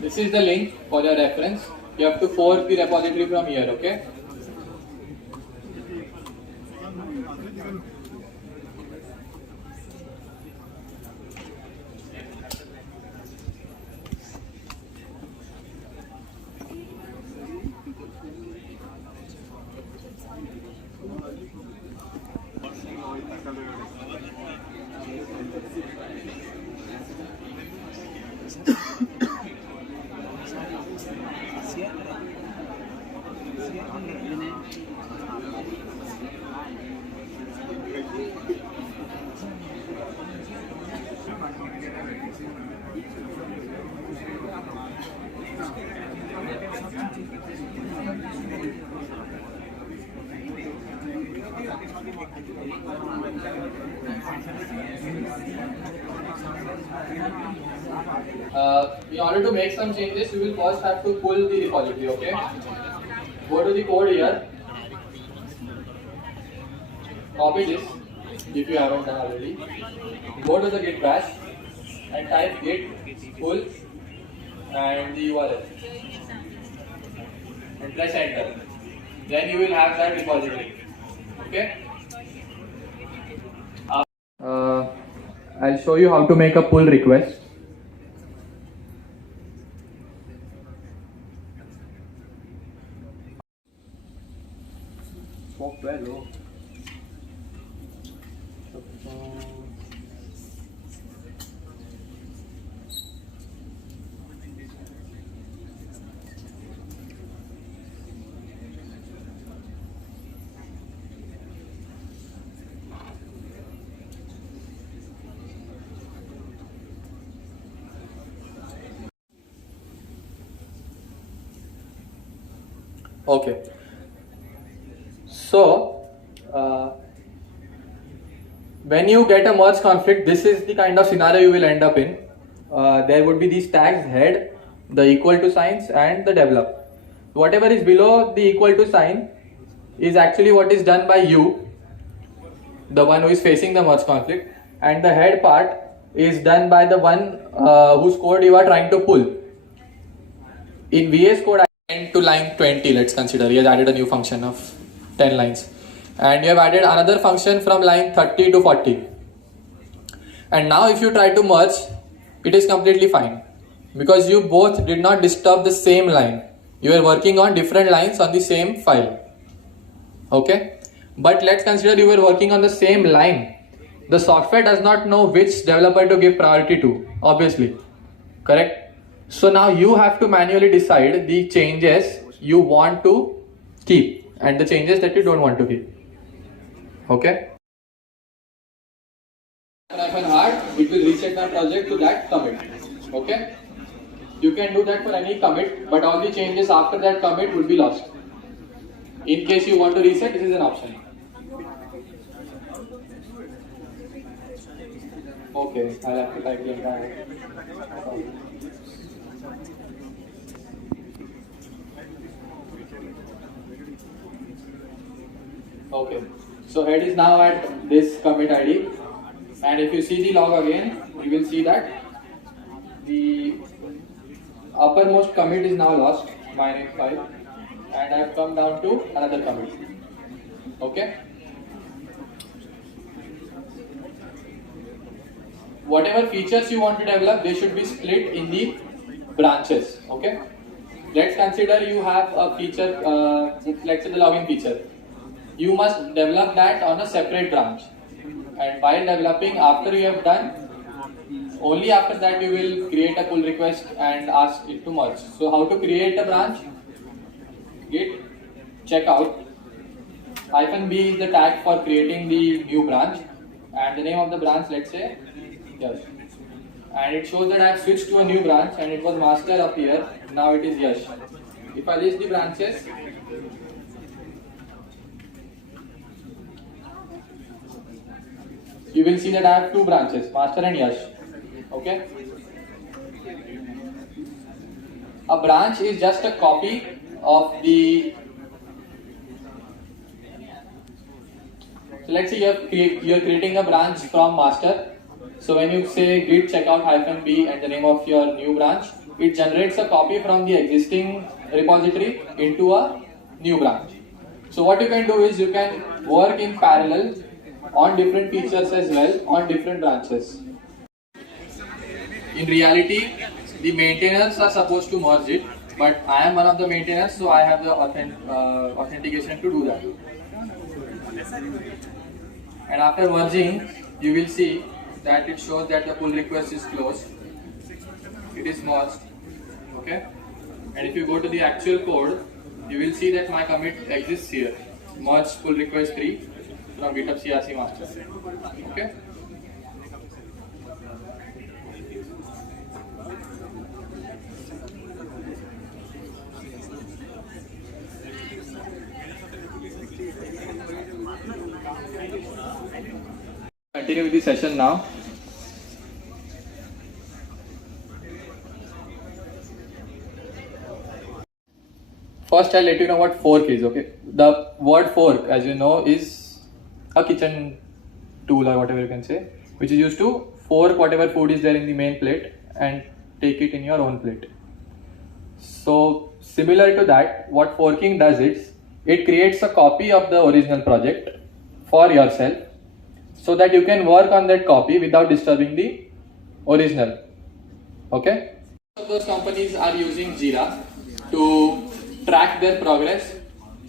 This is the link for your reference. You have to fork the repository from here, okay? In order to make some changes, you will first have to pull the repository, okay? Go to the code here, copy this if you haven't done already. Go to the git bash and type git pull and the URL and press enter. Then you will have that repository, okay? I'll show you how to make a pull request. Okay, so when you get a merge conflict, this is the kind of scenario you will end up in. There would be these tags head, the equal to signs and the develop. Whatever is below the equal to sign is actually what is done by you, the one who is facing the merge conflict, and the head part is done by the one whose code you are trying to pull. In VS Code, to line 20, let's consider he has added a new function of 10 lines, and you have added another function from line 30 to 40, and now if you try to merge, it is completely fine because you both did not disturb the same line. You are working on different lines on the same file, okay? But let's consider you were working on the same line. The software does not know which developer to give priority to, obviously, correct? So now you have to manually decide the changes you want to keep and the changes that you don't want to keep. Okay? Hard, it will reset my project to that commit. Okay? You can do that for any commit, but all the changes after that commit would be lost. In case you want to reset, this is an option. Okay, I'll have to type the entire. Okay, so head is now at this commit ID, and if you see the log again, you will see that the uppermost commit is now lost, -5, and I have come down to another commit. Okay. Whatever features you want to develop, they should be split in the branches. Okay. Let's consider you have a feature, let's say the login feature. You must develop that on a separate branch, and while developing, after you have done, only after that you will create a pull request and ask it to merge. So how to create a branch? Git checkout -b is the tag for creating the new branch, and the name of the branch, let's say Yash, and it shows that I have switched to a new branch and it was master up here, now it is Yash. If I list the branches, you will see that I have two branches, master and Yash. Okay. A branch is just a copy of the. So let's say you're creating a branch from master. So when you say git checkout -b and the name of your new branch, it generates a copy from the existing repository into a new branch. So what you can do is you can work in parallel on different features as well on different branches. In reality, the maintainers are supposed to merge it, but I am one of the maintainers, so I have the authentication to do that. And after merging, you will see that it shows that the pull request is closed. It is merged. Okay. And if you go to the actual code, you will see that my commit exists here. Merge pull request 3 from GitHub CRC master. Okay. Continue with the session now. First, I'll let you know what fork is. Okay, the word fork, as you know, is a kitchen tool or whatever you can say, which is used to fork whatever food is there in the main plate and take it in your own plate. So similar to that, what forking does is it creates a copy of the original project for yourself, so that you can work on that copy without disturbing the original. Okay? Some of those companies are using Jira to track their progress,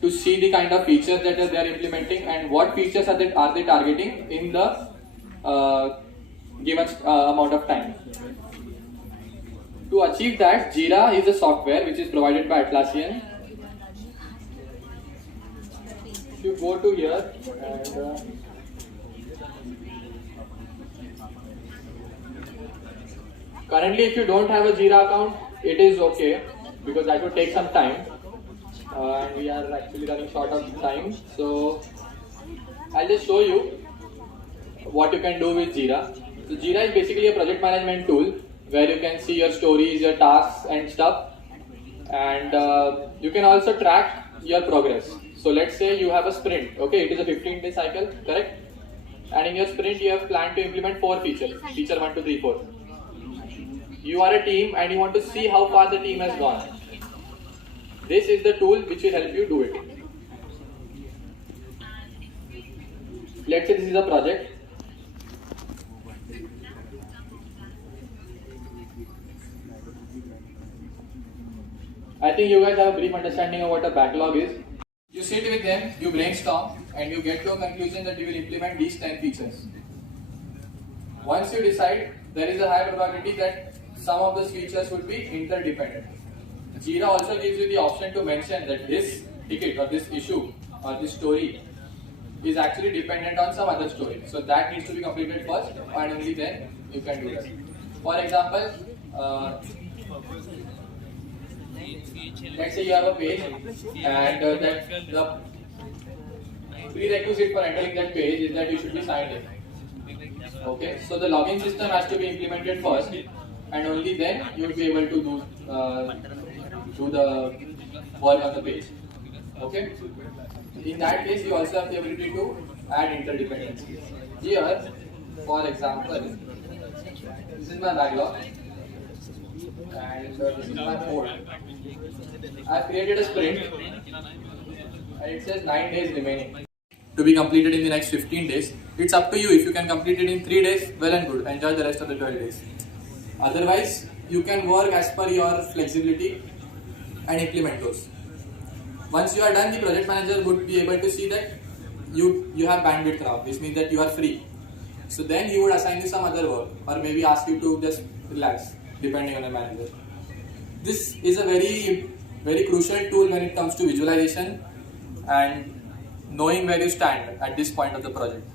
to see the kind of features that they are implementing and what features are they targeting in the given amount of time. To achieve that, Jira is a software which is provided by Atlassian. If you go to here and currently, if you don't have a Jira account, it is okay because that would take some time and we are actually running short of time. So I'll just show you what you can do with Jira. So Jira is basically a project management tool where you can see your stories, your tasks and stuff, and you can also track your progress. So let's say you have a sprint. Okay, it is a 15-day cycle, correct? And in your sprint you have planned to implement 4 features, feature 1, 2, 3, 4. You are a team and you want to see how far the team has gone. This is the tool which will help you do it. Let's say this is a project. I think you guys have a brief understanding of what a backlog is. You sit with them, you brainstorm, and you get to a conclusion that you will implement these 10 features. Once you decide, there is a high probability that some of those features would be interdependent. Jira also gives you the option to mention that this ticket or this issue or this story is actually dependent on some other story. So that needs to be completed first and only then you can do that. For example, let's say you have a page and that the prerequisite for entering that page is that you should be signed in. Okay, so the login system has to be implemented first and only then you will be able to do the work on the page. Okay, in that case you also have the ability to add interdependencies. Here, for example, this is my backlog and this is my code. I have created a sprint and it says 9 days remaining to be completed in the next 15 days. It's up to you. If you can complete it in 3 days, well and good. Enjoy the rest of the 12 days. Otherwise, you can work as per your flexibility and implement those. Once you are done, the project manager would be able to see that you have bandwidth now. This means that you are free. So then he would assign you some other work or maybe ask you to just relax, depending on the manager. This is a very crucial tool when it comes to visualization and knowing where you stand at this point of the project.